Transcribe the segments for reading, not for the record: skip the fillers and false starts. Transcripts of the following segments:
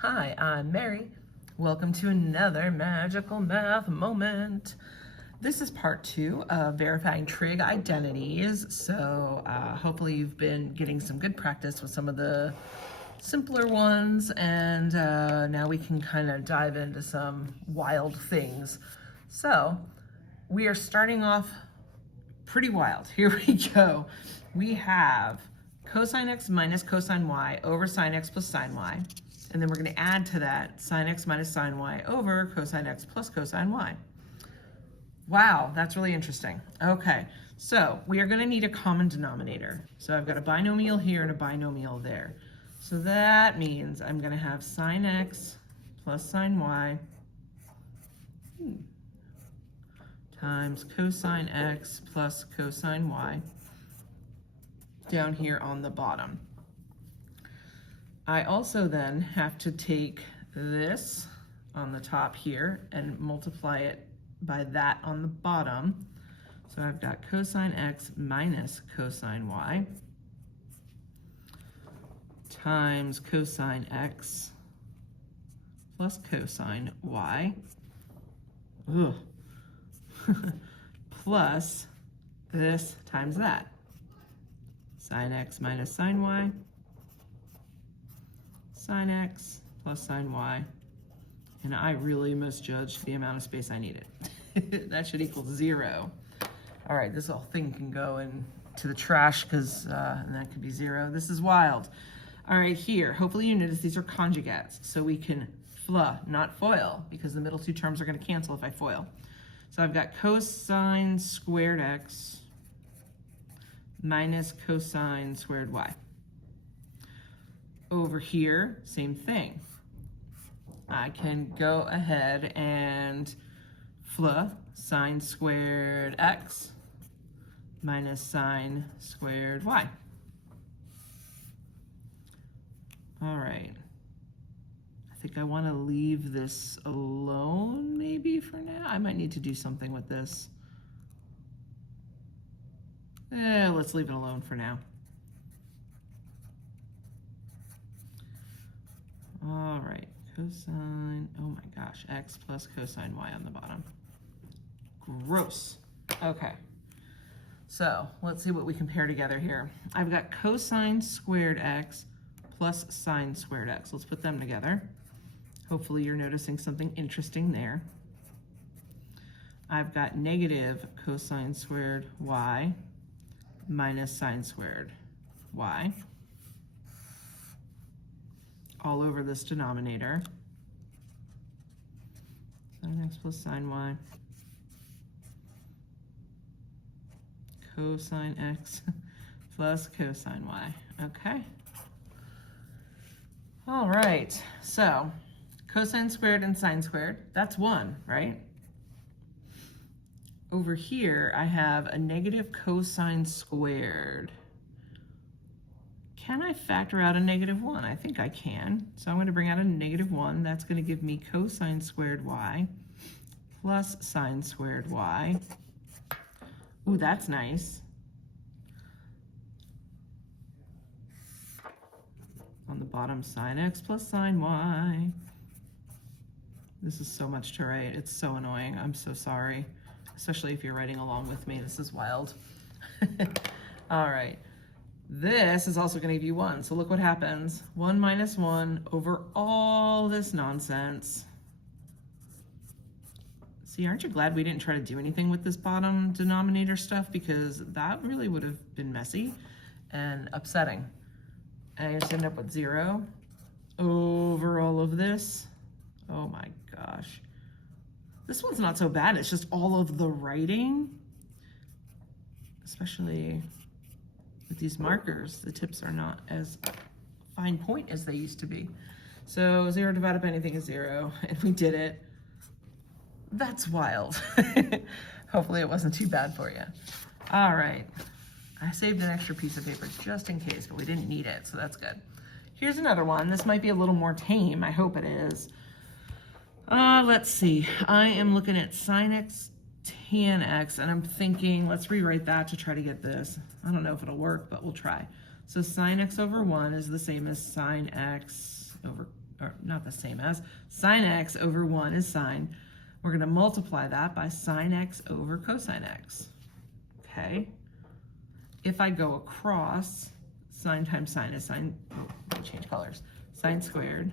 Hi, I'm Mary. Welcome to another magical math moment. This is part 2 of verifying trig identities. So hopefully you've been getting some good practice with some of the simpler ones, and now we can kind of dive into some wild things. So we are starting off pretty wild. Here we go. We have cosine x minus cosine y over sine x plus sine y. And then we're going to add to that sine x minus sine y over cosine x plus cosine y. Wow, that's really interesting. Okay, so we are going to need a common denominator. So I've got a binomial here and a binomial there. So that means I'm going to have sine x plus sine y times cosine x plus cosine y down here on the bottom. I also then have to take this on the top here and multiply it by that on the bottom. So I've got cosine x minus cosine y times cosine x plus cosine y plus this times that. Sine x minus sine y, sine x plus sine y, and I really misjudged the amount of space I needed. That should equal 0. All right, this whole thing can go into the trash because that could be 0. This is wild. All right, here, hopefully you notice these are conjugates, so we can FLA, not FOIL, because the middle two terms are going to cancel if I FOIL. So I've got cosine squared x minus cosine squared y. Over here, same thing. I can go ahead and FLA sine squared x minus sine squared y. All right. I think I want to leave this alone maybe for now. I might need to do something with this. Let's leave it alone for now. All right, cosine, oh my gosh, x plus cosine y on the bottom. Gross. Okay, so let's see what we compare together here. I've got cosine squared x plus sine squared x. Let's put them together. Hopefully you're noticing something interesting there. I've got negative cosine squared y minus sine squared y all over this denominator. Sine x plus sine y, cosine x plus cosine y. Okay. All right, so cosine squared and sine squared, that's 1, right? Over here, I have a negative cosine squared. Can I factor out a -1? I think I can. So I'm going to bring out a -1. That's going to give me cosine squared y plus sine squared y. Ooh, that's nice. On the bottom, sine x plus sine y. This is so much to write. It's so annoying. I'm so sorry. Especially if you're writing along with me. This is wild. All right. This is also going to give you 1. So look what happens. 1 minus 1 over all this nonsense. See, aren't you glad we didn't try to do anything with this bottom denominator stuff? Because that really would have been messy and upsetting. And I just end up with 0 over all of this. Oh my gosh. This one's not so bad. It's just all of the writing, especially with these markers, the tips are not as fine point as they used to be. So 0 divided by anything is 0, and we did it. That's wild. Hopefully it wasn't too bad for you. All right, I saved an extra piece of paper just in case, but we didn't need it, so that's good. Here's another one. This might be a little more tame. I hope it is. Let's see. I am looking at sine x tan x, and I'm thinking, let's rewrite that to try to get this. I don't know if it'll work, but we'll try. So sine x over 1 is the same as sine x over or not the same as, sine x over 1 is sine. We're going to multiply that by sine x over cosine x. Okay. If I go across, sine times sine is sine, change colors, sine squared.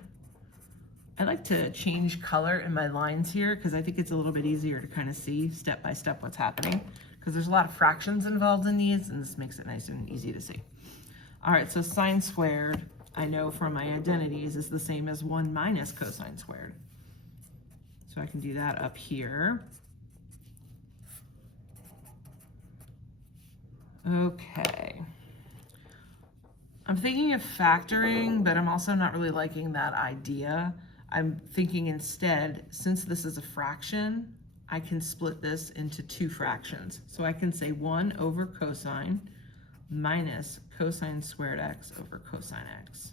I like to change color in my lines here because I think it's a little bit easier to kind of see step by step what's happening, because there's a lot of fractions involved in these, and this makes it nice and easy to see. All right, so sine squared, I know from my identities, is the same as 1 minus cosine squared. So I can do that up here. Okay. I'm thinking of factoring, but I'm also not really liking that idea. I'm thinking instead, since this is a fraction, I can split this into 2 fractions. So I can say 1 over cosine minus cosine squared x over cosine x,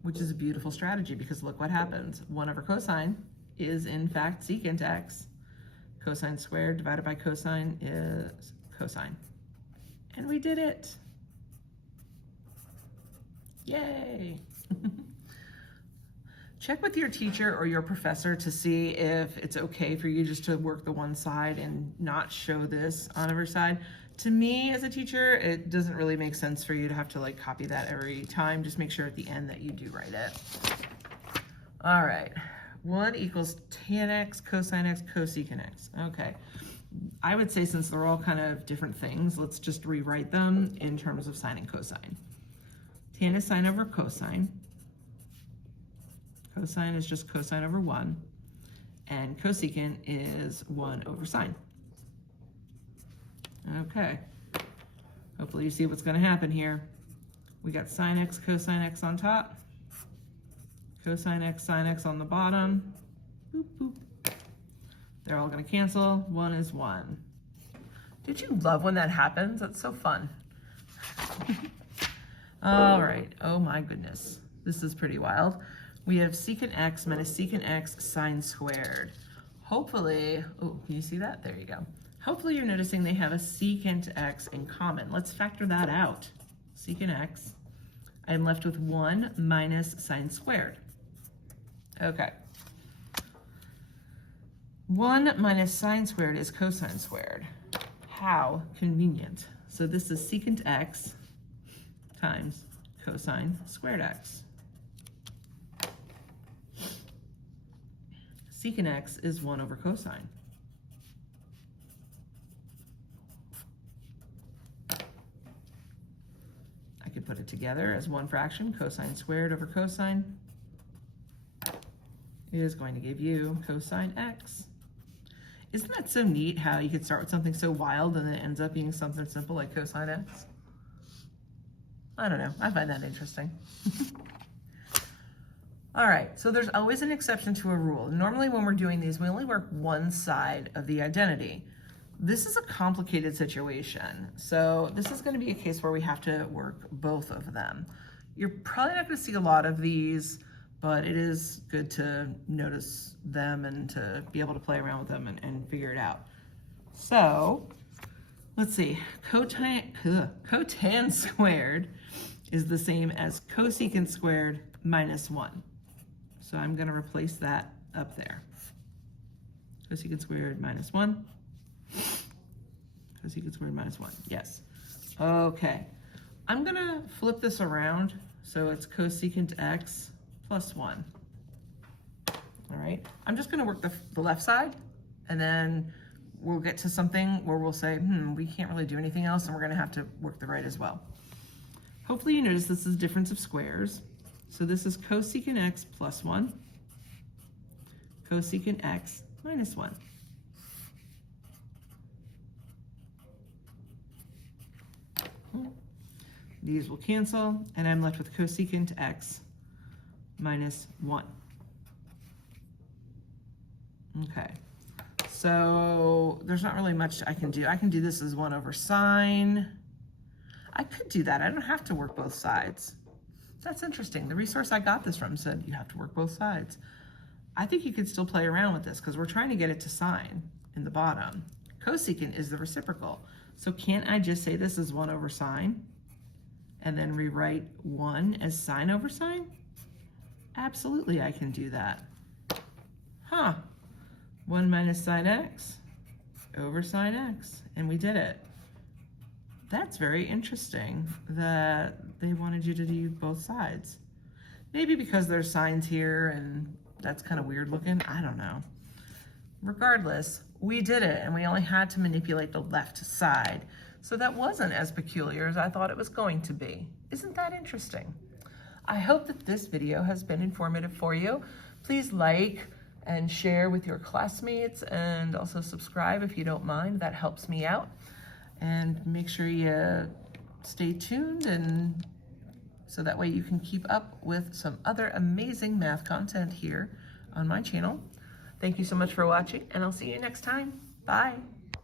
which is a beautiful strategy because look what happens. 1 over cosine is in fact secant x. Cosine squared divided by cosine is cosine. And we did it. Yay. Check with your teacher or your professor to see if it's okay for you just to work the one side and not show this on every side. To me as a teacher, it doesn't really make sense for you to have to like copy that every time. Just make sure at the end that you do write it. All right, 1 equals tan x cosine x cosecant x. Okay, I would say since they're all kind of different things, let's just rewrite them in terms of sine and cosine. Tan is sine over cosine. Cosine is just cosine over 1, and cosecant is 1 over sine. Okay, hopefully you see what's going to happen here. We got sine x, cosine x on top, cosine x, sine x on the bottom. Boop, boop. They're all going to cancel. 1 is 1. Did you love when that happens? That's so fun. All right, oh my goodness, this is pretty wild. We have secant x minus secant x sine squared. Hopefully, oh, can you see that? There you go. Hopefully you're noticing they have a secant x in common. Let's factor that out. Secant x, I'm left with 1 minus sine squared. Okay. 1 minus sine squared is cosine squared. How convenient. So this is secant x times cosine squared x. Secant x is 1 over cosine. I could put it together as one fraction. Cosine squared over cosine is going to give you cosine x. Isn't that so neat how you could start with something so wild and then it ends up being something simple like cosine x? I don't know. I find that interesting. All right, so there's always an exception to a rule. Normally when we're doing these, we only work one side of the identity. This is a complicated situation. So this is going to be a case where we have to work both of them. You're probably not going to see a lot of these, but it is good to notice them and to be able to play around with them and figure it out. So let's see, cotan squared is the same as cosecant squared minus 1. So I'm going to replace that up there. Cosecant squared minus 1. Cosecant squared minus 1. Yes. Okay. I'm going to flip this around so it's cosecant x plus 1. All right. I'm just going to work the left side, and then we'll get to something where we'll say, we can't really do anything else, and we're going to have to work the right as well. Hopefully you notice this is difference of squares. So this is cosecant x plus 1, cosecant x minus 1. These will cancel, and I'm left with cosecant x minus 1. Okay, so there's not really much I can do. I can do this as 1 over sine. I could do that. I don't have to work both sides. That's interesting. The resource I got this from said you have to work both sides. I think you could still play around with this because we're trying to get it to sine in the bottom. Cosecant is the reciprocal. So can't I just say this is 1 over sine? and then rewrite 1 as sine over sine? Absolutely, I can do that. Huh. 1 minus sine x over sine x, and we did it. That's very interesting that they wanted you to do both sides. Maybe because there's signs here and that's kind of weird looking, I don't know. Regardless, we did it and we only had to manipulate the left side. So that wasn't as peculiar as I thought it was going to be. Isn't that interesting? I hope that this video has been informative for you. Please like and share with your classmates, and also subscribe if you don't mind. That helps me out. And make sure you stay tuned, and so that way you can keep up with some other amazing math content here on my channel. Thank you so much for watching, and I'll see you next time. Bye.